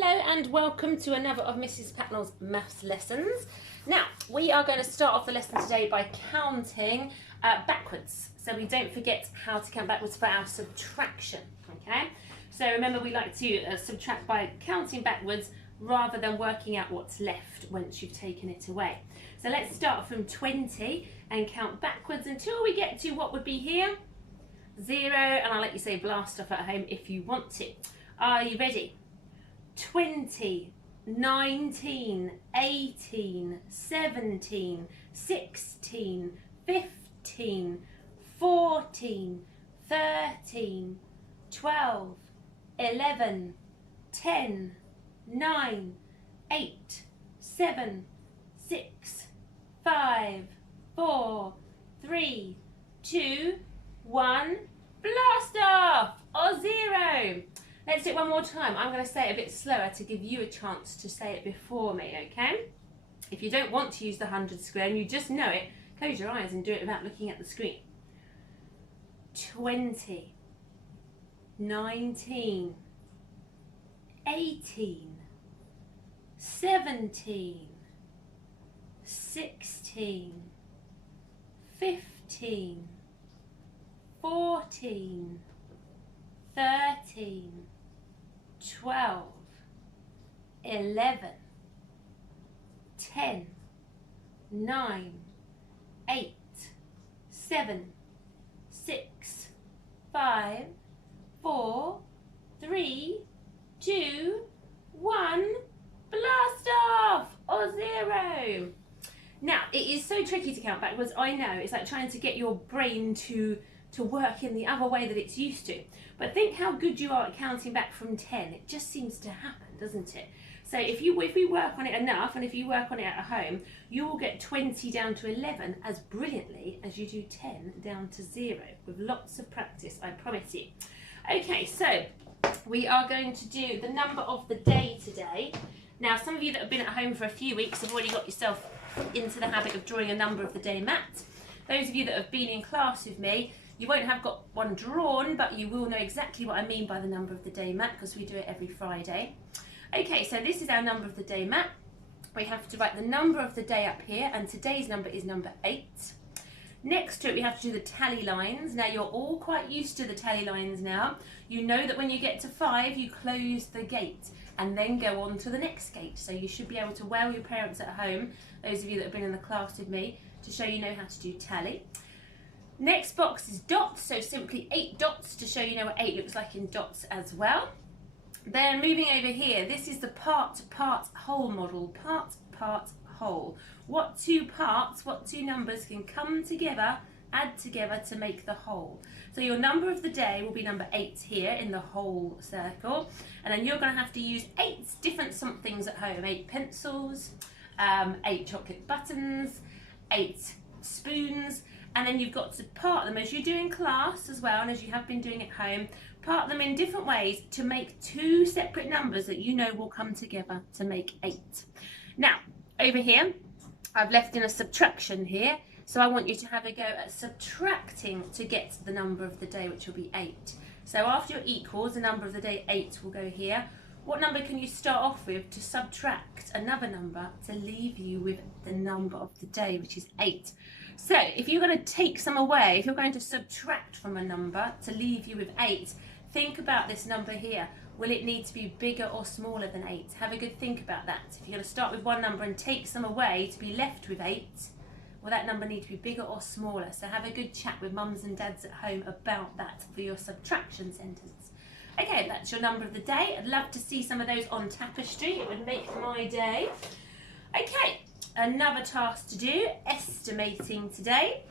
Hello and welcome to another of Mrs. Patnell's maths lessons. Now, we are going to start off the lesson today by counting backwards. So we don't forget how to count backwards for our subtraction, okay? So remember, we like to subtract by counting backwards rather than working out what's left once you've taken it away. So let's start from 20 and count backwards until we get to what would be here, 0, and I'll let you say blast off at home if you want to. Are you ready? 20, 19, 18, 17, 16, 15, 14, 13, 12, 11, 10, 9, 8, 7, 6, 5, 4, 3, 2, 1, blast off, or 0. Let's do it one more time. I'm going to say it a bit slower to give you a chance to say it before me, okay? If you don't want to use the 100 square and you just know it, close your eyes and do it without looking at the screen. 20, 19, 18, 17, 16, 15, 14, 13, 12, 11, 10, 9, 8, 7, 6, 5, 4, 3, 2, 1, blast off, or 0. Now, it is so tricky to count backwards, I know. It's like trying to get your brain to work in the other way that it's used to. But think how good you are at counting back from 10. It just seems to happen, doesn't it? So if we work on it enough, and if you work on it at home, you will get 20 down to 11 as brilliantly as you do 10 down to 0, with lots of practice, I promise you. Okay, so we are going to do the number of the day today. Now, some of you that have been at home for a few weeks have already got yourself into the habit of drawing a number of the day mat. Those of you that have been in class with me, you won't have got one drawn, but you will know exactly what I mean by the number of the day mat because we do it every Friday. Okay, so this is our number of the day mat. We have to write the number of the day up here, and today's number is number 8. Next to it, we have to do the tally lines. Now, you're all quite used to the tally lines now. You know that when you get to 5, you close the gate and then go on to the next gate. So you should be able to wow your parents at home, those of you that have been in the class with me, to show you know how to do tally. Next box is dots, so simply 8 dots to show you know what 8 looks like in dots as well. Then moving over here, this is the part whole model, part whole. What two parts, what two numbers can come together, add together to make the whole. So your number of the day will be number 8 here in the whole circle, and then you're going to have to use 8 different somethings at home, 8 pencils, 8 chocolate buttons, 8 spoons, and then you've got to part them as you do in class as well, and as you have been doing at home, part them in different ways to make 2 separate numbers that you know will come together to make 8. Now, over here, I've left in a subtraction here, so I want you to have a go at subtracting to get the number of the day, which will be 8. So after your equals, the number of the day 8 will go here. What number can you start off with to subtract another number to leave you with the number of the day, which is 8? So if you're going to take some away, if you're going to subtract from a number to leave you with 8, think about this number here. Will it need to be bigger or smaller than 8? Have a good think about that. If you're going to start with one number and take some away to be left with 8, will that number need to be bigger or smaller? So have a good chat with mums and dads at home about that for your subtraction sentence. Okay, that's your number of the day. I'd love to see some of those on tapestry. It would make my day. Okay, another task to do, estimating today.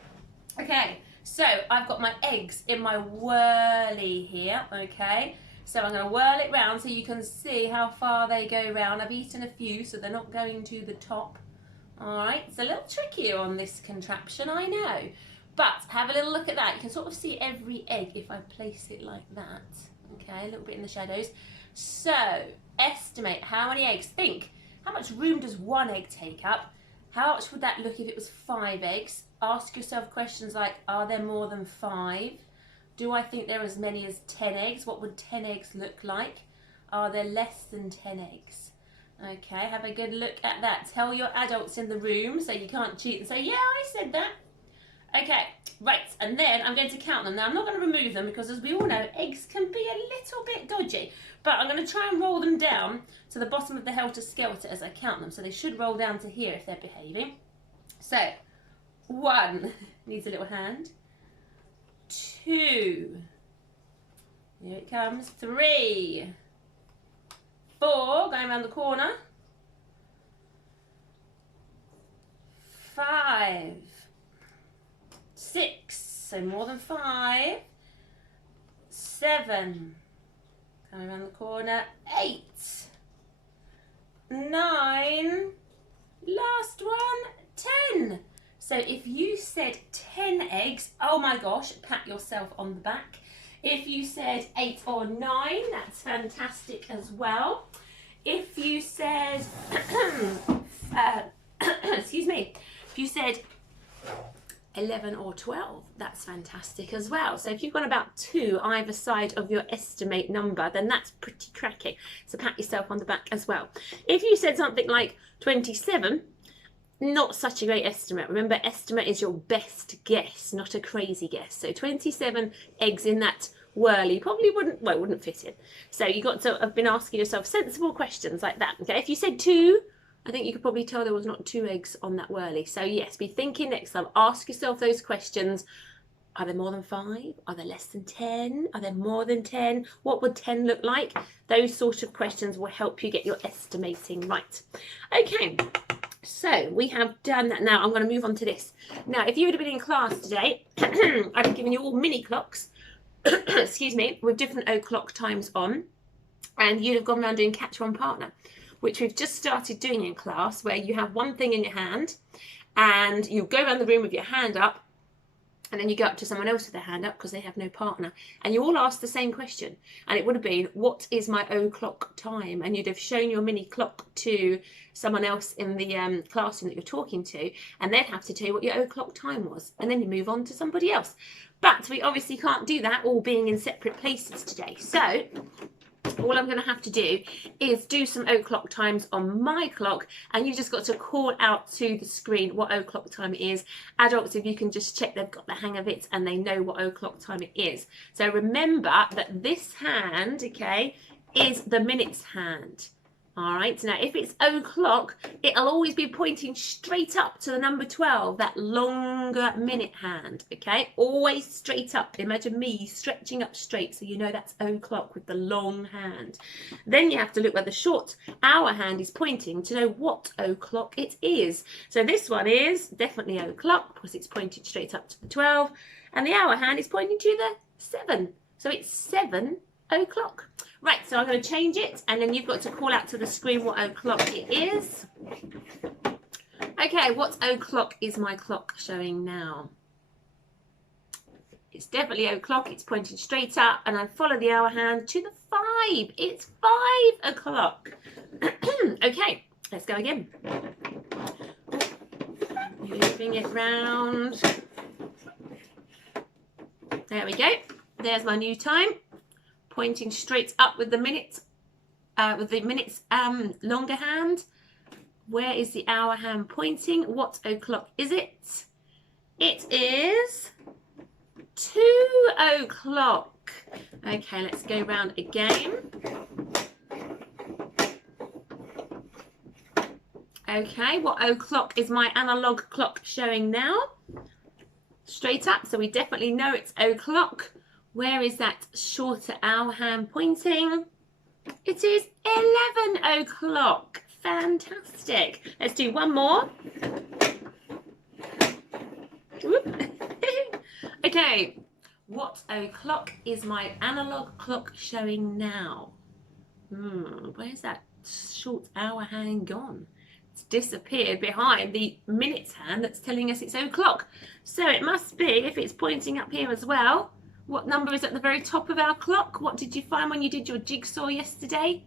Okay, so I've got my eggs in my whirly here, okay? So I'm going to whirl it round so you can see how far they go round. I've eaten a few, so they're not going to the top. All right, it's a little trickier on this contraption, I know. But have a little look at that. You can sort of see every egg if I place it like that. Okay, a little bit in the shadows. So, estimate how many eggs. Think, how much room does one egg take up? How much would that look if it was 5 eggs? Ask yourself questions like, are there more than 5? Do I think there are as many as 10 eggs? What would 10 eggs look like? Are there less than 10 eggs? Okay, have a good look at that. Tell your adults in the room so you can't cheat and say, yeah, I said that. Okay, right, and then I'm going to count them. Now, I'm not going to remove them because, as we all know, eggs can be a little bit dodgy. But I'm going to try and roll them down to the bottom of the helter-skelter as I count them. So they should roll down to here if they're behaving. So, 1 needs a little hand. 2. Here it comes. 3. 4, going around the corner. 5. 6, so more than 5. 7, coming around the corner. 8, 9, last one, 10. So if you said 10 eggs, oh my gosh, pat yourself on the back. If you said 8 or 9, that's fantastic as well. If you said, excuse me, if you said 11 or 12, that's fantastic as well. So if you've got about 2 either side of your estimate number, then that's pretty cracking. So pat yourself on the back as well. If you said something like 27, not such a great estimate. Remember, estimate is your best guess, not a crazy guess. So 27 eggs in that whirly probably wouldn't fit in. So you got to have been asking yourself sensible questions like that. Okay, if you said 2, I think you could probably tell there was not 2 eggs on that whirly. So yes, be thinking next time. Ask yourself those questions. Are there more than 5? Are there less than 10? Are there more than 10? What would 10 look like? Those sort of questions will help you get your estimating right. Okay, so we have done that. Now I'm going to move on to this. Now, if you would have been in class today, I'd have given you all mini clocks, excuse me, with different o'clock times on, and you'd have gone around doing catch one partner, which we've just started doing in class, where you have one thing in your hand and you go around the room with your hand up, and then you go up to someone else with their hand up because they have no partner, and you all ask the same question, and it would have been, what is my o'clock time? And you'd have shown your mini clock to someone else in the classroom that you're talking to, and they'd have to tell you what your o'clock time was, and then you move on to somebody else. But we obviously can't do that all being in separate places today, so all I'm going to have to do is do some o'clock times on my clock, and you just got to call out to the screen what o'clock time it is. Adults, if you can just check they've got the hang of it and they know what o'clock time it is. So remember that this hand, okay, is the minutes hand. All right, now if it's o'clock, it'll always be pointing straight up to the number 12, that longer minute hand, okay? Always straight up. Imagine me stretching up straight, so you know that's o'clock with the long hand. Then you have to look where the short hour hand is pointing to know what o'clock it is. So this one is definitely o'clock because it's pointed straight up to the 12, and the hour hand is pointing to the 7. So it's 7 o'clock. Right, so I'm going to change it, and then you've got to call out to the screen what o'clock it is. Okay, what o'clock is my clock showing now? It's definitely o'clock. It's pointing straight up, and I follow the hour hand to the 5. It's 5 o'clock. Okay, let's go again. Moving it round. There we go. There's my new time. Pointing straight up with the minutes, longer hand. Where is the hour hand pointing? What o'clock is it? It is 2 o'clock. Okay, let's go round again. Okay, what o'clock is my analog clock showing now? Straight up, so we definitely know it's o'clock. Where is that shorter hour hand pointing? It is 11 o'clock. Fantastic. Let's do one more. Okay, what o'clock is my analog clock showing now? Where's that short hour hand gone? It's disappeared behind the minutes hand that's telling us it's o'clock. So it must be, if it's pointing up here as well, what number is at the very top of our clock? What did you find when you did your jigsaw yesterday?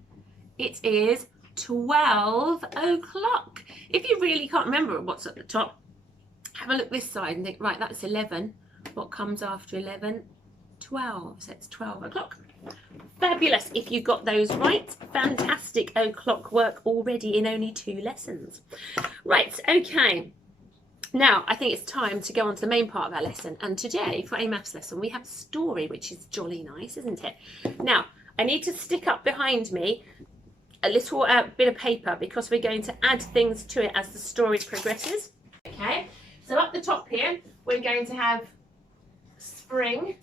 It is 12 o'clock. If you really can't remember what's at the top, have a look this side and think, right, that's 11. What comes after 11? 12. So it's 12 o'clock. Fabulous. Fabulous. If you got those right, fantastic. Oh, clockwork already in only 2 lessons. Right, okay. Now, I think it's time to go on to the main part of our lesson. And today, for a maths lesson, we have a story, which is jolly nice, isn't it? Now, I need to stick up behind me a little bit of paper because we're going to add things to it as the story progresses. Okay, so up the top here, we're going to have spring.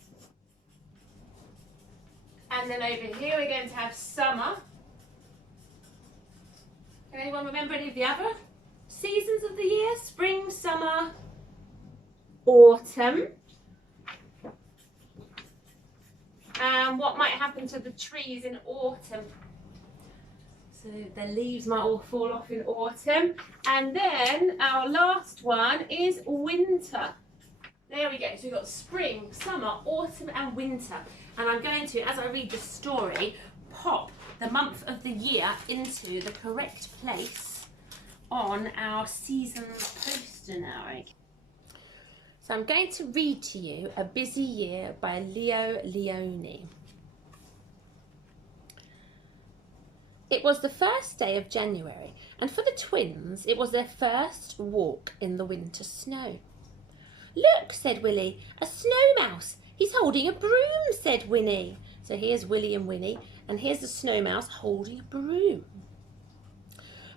And then over here, we're going to have summer. Can anyone remember any of the other seasons of the year? Spring, summer, autumn. And what might happen to the trees in autumn? So the leaves might all fall off in autumn. And then our last one is winter. There we go. So we've got spring, summer, autumn and winter. And I'm going to, as I read the story, pop the month of the year into the correct place on our seasons poster now. Okay? So I'm going to read to you A Busy Year by Leo Leone. It was the first day of January, and for the twins it was their first walk in the winter snow. "Look," said Willie, "a snow mouse. He's holding a broom," said Winnie. So here's Willie and Winnie, and here's the snow mouse holding a broom.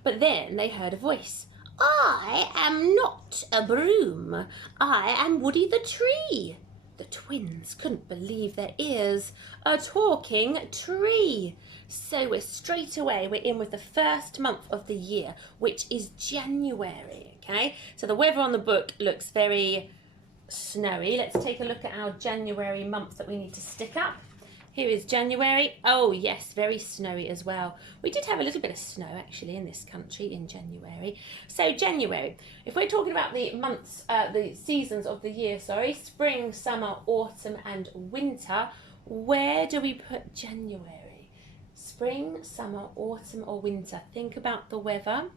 But then they heard a voice. "I am not a broom. I am Woody the tree." The twins couldn't believe their ears. A talking tree. So we're in with the first month of the year, which is January, okay? So the weather on the book looks very snowy. Let's take a look at our January month that we need to stick up. Here is January. Oh yes, very snowy as well. We did have a little bit of snow actually in this country in January. So January, if we're talking about the months, the seasons of the year, sorry, spring, summer, autumn and winter, where do we put January? Spring, summer, autumn or winter? Think about the weather.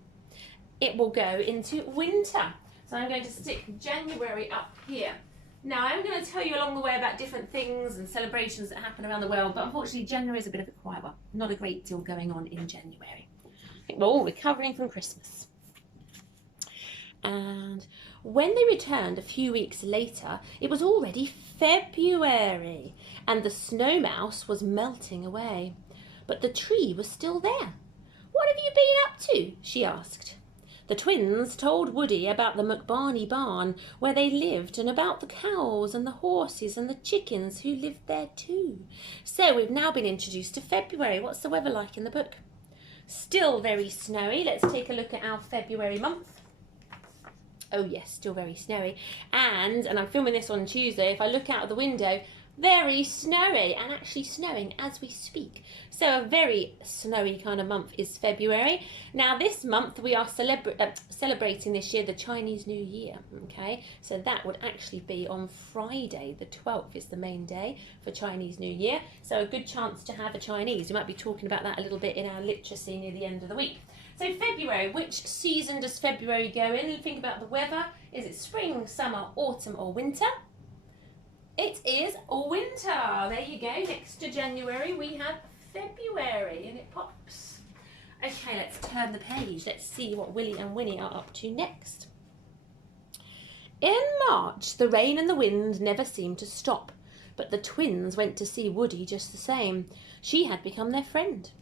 It will go into winter. So I'm going to stick January up here. Now I'm going to tell you along the way about different things and celebrations that happen around the world, but unfortunately January is a bit of a quiet one. Not a great deal going on in January. I think we're all recovering from Christmas. And when they returned a few weeks later, it was already February and the snow mouse was melting away. But the tree was still there. "What have you been up to?" she asked. The twins told Woody about the McBarney barn where they lived and about the cows and the horses and the chickens who lived there too. So we've now been introduced to February. What's the weather like in the book? Still very snowy. Let's take a look at our February month. Oh yes, still very snowy. And I'm filming this on Tuesday. If I look out of the window, very snowy and actually snowing as we speak. So a very snowy kind of month is February. Now this month we are celebrating this year the Chinese New Year, okay? So that would actually be on Friday, the 12th is the main day for Chinese New Year. So a good chance to have a Chinese. We might be talking about that a little bit in our literacy near the end of the week. So February, which season does February go in? Think about the weather. Is it spring, summer, autumn or winter? It is winter. There you go. Next to January, we have February, and it pops. Okay, let's turn the page. Let's see what Willie and Winnie are up to next. In March, the rain and the wind never seemed to stop, but the twins went to see Woody just the same. She had become their friend.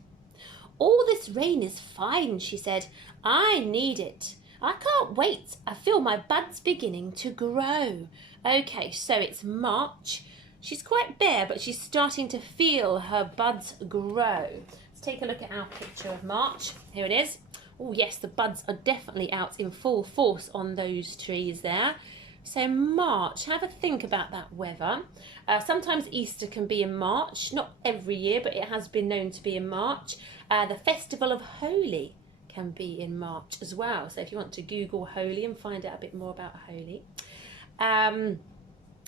"All this rain is fine," she said. "I need it. I can't wait. I feel my buds beginning to grow." Okay, so it's March. She's quite bare, but she's starting to feel her buds grow. Let's take a look at our picture of March. Here it is. Oh yes, the buds are definitely out in full force on those trees there. So March, have a think about that weather. Sometimes Easter can be in March, not every year, but it has been known to be in March. The Festival of Holy can be in March as well. So if you want to Google Holy and find out a bit more about Holy.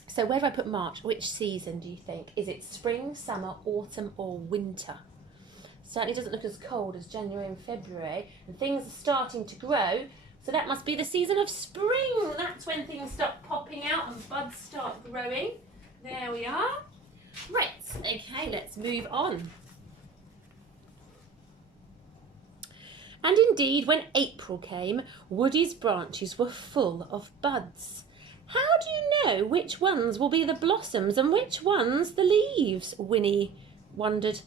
So where do I put March? Which season do you think? Is it spring, summer, autumn or winter? Certainly doesn't look as cold as January and February. And things are starting to grow. So that must be the season of spring. That's when things start popping out and buds start growing. There we are. Right, okay, let's move on. And indeed, when April came, Woody's branches were full of buds. How do you know which ones will be the blossoms and which ones the leaves? Winnie wondered.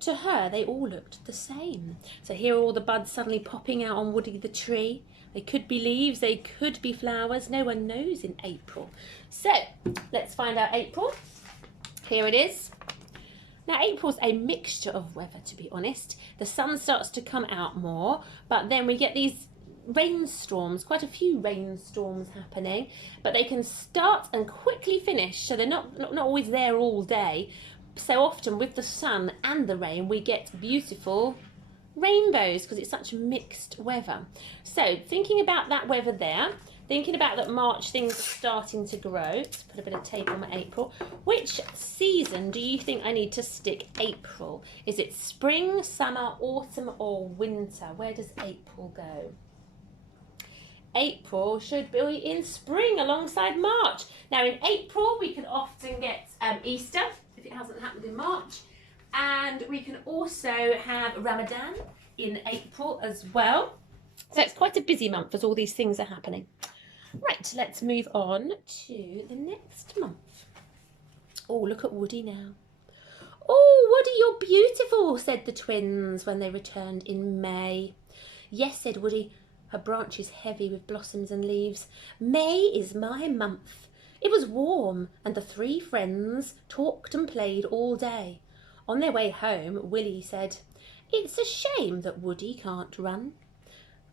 To her, they all looked the same. So here are all the buds suddenly popping out on Woody the tree. They could be leaves, they could be flowers. No one knows in April. So let's find out April. Here it is. Now, April's a mixture of weather, to be honest. The sun starts to come out more, but then we get these rainstorms, quite a few rainstorms happening, but they can start and quickly finish, so they're not always there all day. So often with the sun and the rain, we get beautiful rainbows because it's such mixed weather. So thinking about that weather there, thinking about that March things are starting to grow. Let's put a bit of tape on my April. Which season do you think I need to stick April? Is it spring, summer, autumn or winter? Where does April go? April should be in spring alongside March. Now in April we can often get Easter if it hasn't happened in March, and we can also have Ramadan in April as well. So it's quite a busy month as all these things are happening. Right, let's move on to the next month. Oh, look at Woody now. Oh, Woody, you're beautiful, said the twins when they returned in May. Yes, said Woody, her branches heavy with blossoms and leaves. May is my month. It was warm, and the three friends talked and played all day. On their way home, Willie said, "It's a shame that Woody can't run."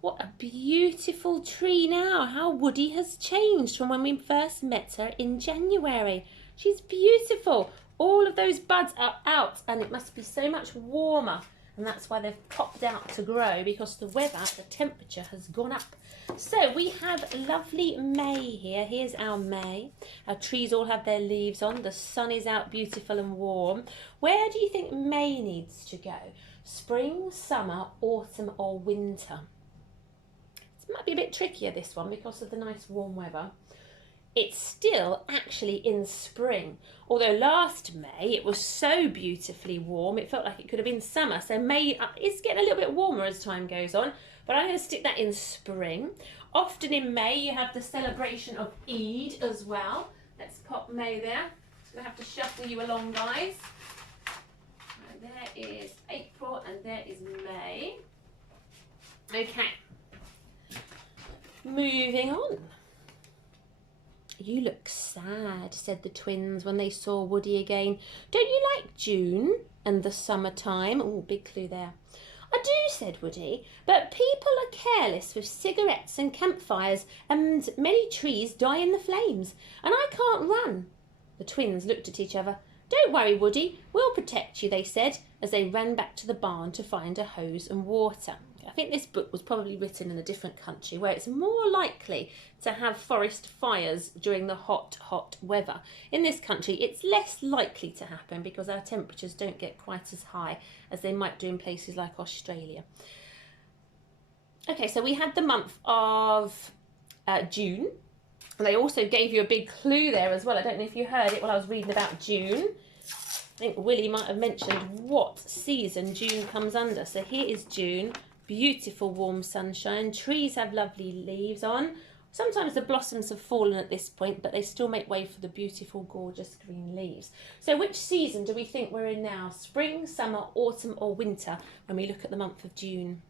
What a beautiful tree now. How Woody has changed from when we first met her in January. She's beautiful. All of those buds are out, and it must be so much warmer. And that's why they've popped out to grow, because the weather, the temperature has gone up. So we have lovely May here. Here's our May. Our trees all have their leaves on. The sun is out beautiful and warm. Where do you think May needs to go? Spring, summer, autumn or winter? It might be a bit trickier, this one, because of the nice warm weather. It's still actually in spring. Although last May it was so beautifully warm, it felt like it could have been summer. So May is getting a little bit warmer as time goes on, but I'm going to stick that in spring. Often in May you have the celebration of Eid as well. Let's pop May there. I'm going to have to shuffle you along, guys. Right, there is April and there is May. Okay. Moving on. You look sad, said the twins when they saw Woody again. Don't you like June and the summertime? Oh, big clue there. I do, said Woody, but people are careless with cigarettes and campfires, and many trees die in the flames, and I can't run. The twins looked at each other. Don't worry, Woody, we'll protect you, they said, as they ran back to the barn to find a hose and water. I think this book was probably written in a different country where it's more likely to have forest fires during the hot, hot weather. In this country, it's less likely to happen because our temperatures don't get quite as high as they might do in places like Australia. Okay, so we had the month of June. And they also gave you a big clue there as well. I don't know if you heard it while I was reading about June. I think Willie might have mentioned what season June comes under. So here is June. Beautiful warm sunshine. Trees have lovely leaves on. Sometimes the blossoms have fallen at this point, but they still make way for the beautiful, gorgeous green leaves. So which season do we think we're in now? Spring, summer, autumn or winter when we look at the month of June?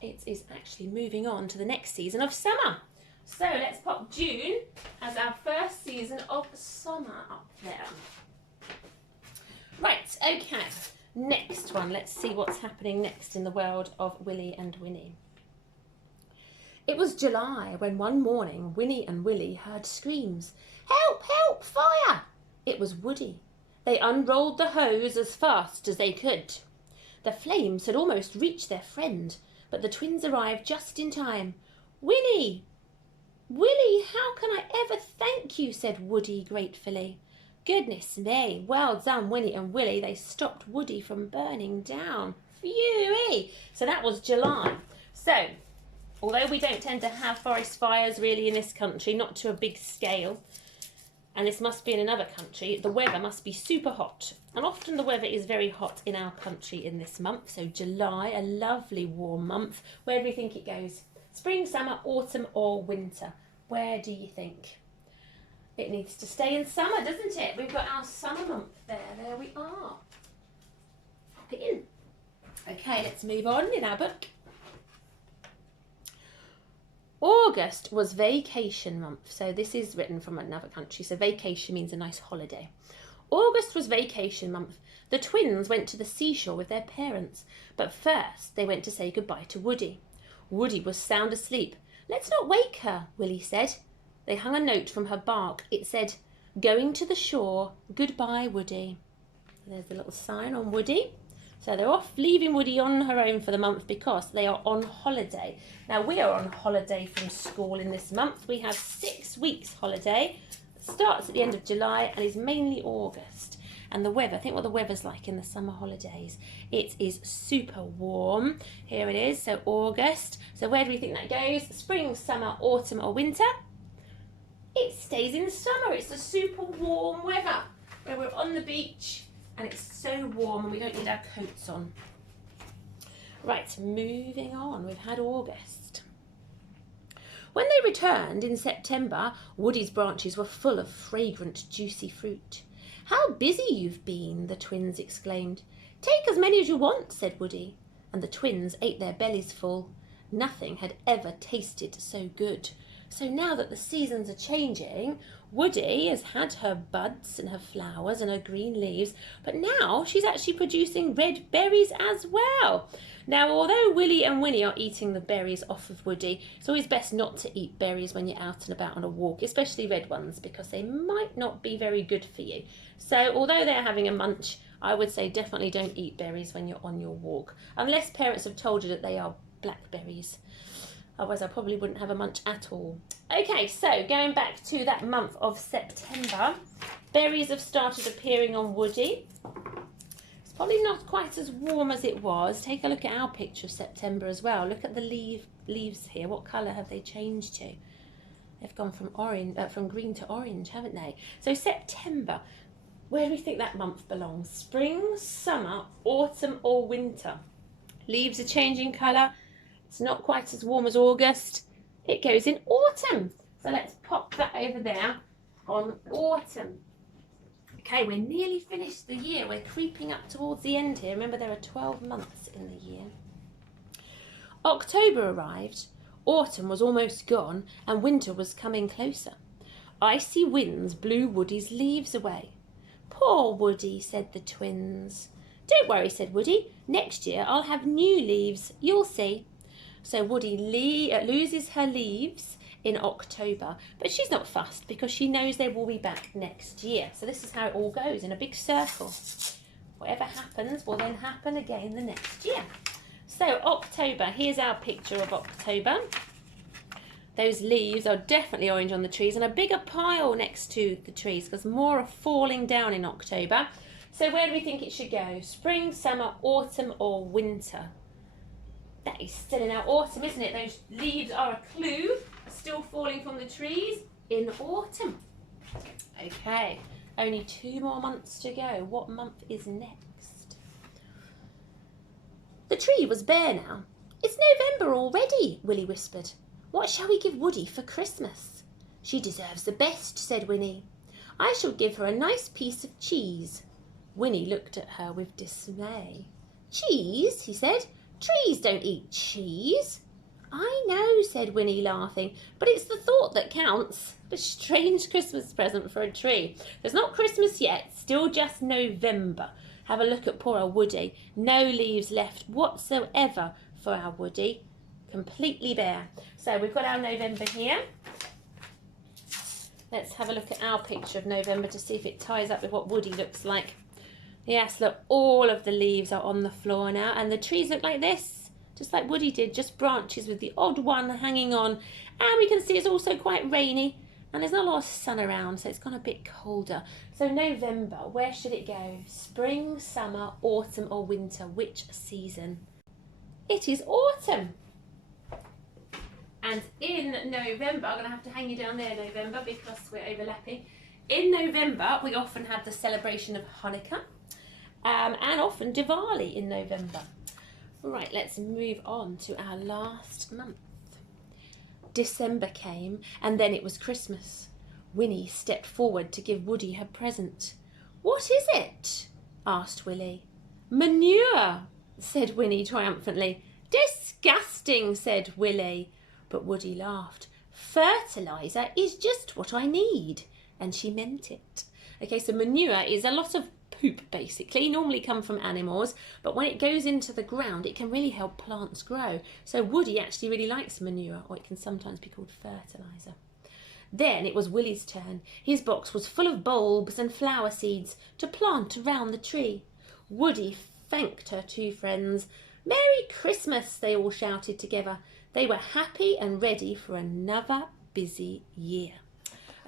It is actually moving on to the next season of summer. So let's pop June as our first season of summer up there. Right, okay. Next one. Let's see what's happening next in the world of Willie and Winnie. It was July when one morning Winnie and Willie heard screams. Help, help, fire! It was Woody. They unrolled the hose as fast as they could. The flames had almost reached their friend, but the twins arrived just in time. Winnie! Willie, how can I ever thank you, said Woody gratefully. Goodness me, well done, Winnie and Willie. They stopped Woody from burning down. Phew-wee! So that was July. So, although we don't tend to have forest fires really in this country, not to a big scale, and this must be in another country, the weather must be super hot. And often the weather is very hot in our country in this month. So July, a lovely warm month. Where do we think it goes? Spring, summer, autumn or winter? Where do you think? It needs to stay in summer, doesn't it? We've got our summer month there. There we are. Pop it in. Okay, let's move on in our book. August was vacation month. So this is written from another country. So vacation means a nice holiday. August was vacation month. The twins went to the seashore with their parents. But first they went to say goodbye to Woody. Woody was sound asleep. "Let's not wake her," Willie said. They hung a note from her bark. It said, "Going to the shore. Goodbye, Woody." There's the little sign on Woody. So they're off, leaving Woody on her own for the month because they are on holiday. Now we are on holiday from school in this month. We have 6 weeks holiday. It starts at the end of July and is mainly August. And the weather, think what the weather's like in the summer holidays. It is super warm. Here it is, so August. So where do we think that goes? Spring, summer, autumn or winter? It stays in summer. It's a super warm weather where we're on the beach and it's so warm and we don't need our coats on. Right, moving on. We've had August. When they returned in September, Woody's branches were full of fragrant, juicy fruit. "How busy you've been," the twins exclaimed. "Take as many as you want," said Woody, and the twins ate their bellies full. Nothing had ever tasted so good. So now that the seasons are changing, Woody has had her buds and her flowers and her green leaves, but now she's actually producing red berries as well. Now, although Willie and Winnie are eating the berries off of Woody, it's always best not to eat berries when you're out and about on a walk, especially red ones, because they might not be very good for you. So although they're having a munch, I would say definitely don't eat berries when you're on your walk, unless parents have told you that they are blackberries. Otherwise, I probably wouldn't have a munch at all. Okay, so going back to that month of September, berries have started appearing on Woody. It's probably not quite as warm as it was. Take a look at our picture of September as well. Look at the leaves here. What colour have they changed to? They've gone from orange, from green to orange, haven't they? So September, where do we think that month belongs? Spring, summer, autumn or winter? Leaves are changing colour. It's not quite as warm as August. It goes in autumn. So let's pop that over there on autumn. Okay, we're nearly finished the year. We're creeping up towards the end here. Remember, there are 12 months in the year. October arrived. Autumn was almost gone and winter was coming closer. Icy winds blew Woody's leaves away. "Poor Woody," said the twins. "Don't worry," said Woody. "Next year I'll have new leaves. You'll see." So Woody loses her leaves in October, but she's not fussed because she knows they will be back next year. So this is how it all goes in a big circle. Whatever happens will then happen again the next year. So October, here's our picture of October. Those leaves are definitely orange on the trees and a bigger pile next to the trees because more are falling down in October. So where do we think it should go? Spring, summer, autumn or winter? That is still in our autumn, isn't it? Those leaves are a clue. Still falling from the trees in autumn. Okay, only 2 more months to go. What month is next? The tree was bare now. "It's November already," Willie whispered. "What shall we give Woody for Christmas?" "She deserves the best," said Winnie. "I shall give her a nice piece of cheese." Winnie looked at her with dismay. "Cheese?" he said. "Trees don't eat cheese." "I know," said Winnie, laughing, "but it's the thought that counts." A strange Christmas present for a tree. There's not Christmas yet, still just November. Have a look at poor old Woody. No leaves left whatsoever for our Woody. Completely bare. So we've got our November here. Let's have a look at our picture of November to see if it ties up with what Woody looks like. Yes, look, all of the leaves are on the floor now, and the trees look like this, just like Woody did, just branches with the odd one hanging on. And we can see it's also quite rainy, and there's not a lot of sun around, so it's gone a bit colder. So November, where should it go? Spring, summer, autumn or winter? Which season? It is autumn. And in November, I'm going to have to hang you down there, November, because we're overlapping. in November, we often have the celebration of Hanukkah and often Diwali in November. Right, let's move on to our last month. December came and then it was Christmas. Winnie stepped forward to give Woody her present. "What is it?" asked Willie. "Manure," said Winnie triumphantly. "Disgusting," said Willie. But Woody laughed. "Fertiliser is just what I need." And she meant it. Okay, so manure is a lot of poop, basically, normally come from animals, but when it goes into the ground, it can really help plants grow. So Woody actually really likes manure, or it can sometimes be called fertiliser. Then it was Willie's turn. His box was full of bulbs and flower seeds to plant around the tree. Woody thanked her two friends. "Merry Christmas," they all shouted together. They were happy and ready for another busy year.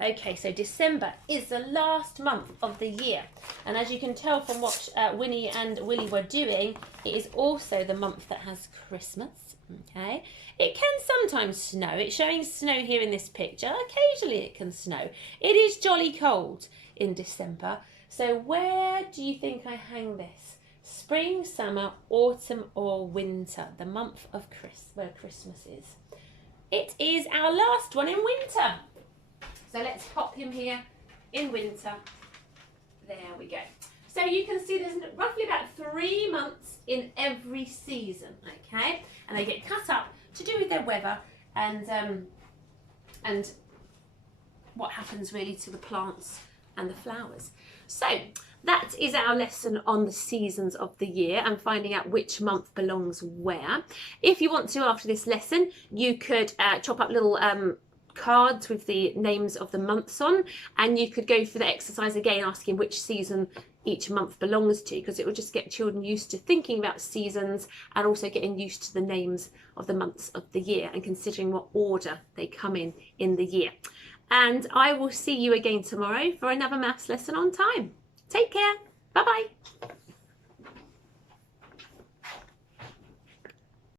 Okay, so December is the last month of the year. And as you can tell from what Winnie and Willie were doing, it is also the month that has Christmas. Okay, it can sometimes snow. It's showing snow here in this picture. Occasionally it can snow. It is jolly cold in December. So where do you think I hang this? Spring, summer, autumn or winter? The month of where Christmas is. It is our last one in winter. So let's pop him here in winter. There we go. So you can see there's roughly about 3 months in every season, okay? And they get cut up to do with their weather and what happens really to the plants and the flowers. So that is our lesson on the seasons of the year and finding out which month belongs where. If you want to, after this lesson, you could chop up little cards with the names of the months on, and you could go through the exercise again asking which season each month belongs to, because it will just get children used to thinking about seasons and also getting used to the names of the months of the year and considering what order they come in the year. And I will see you again tomorrow for another maths lesson on time. Take care.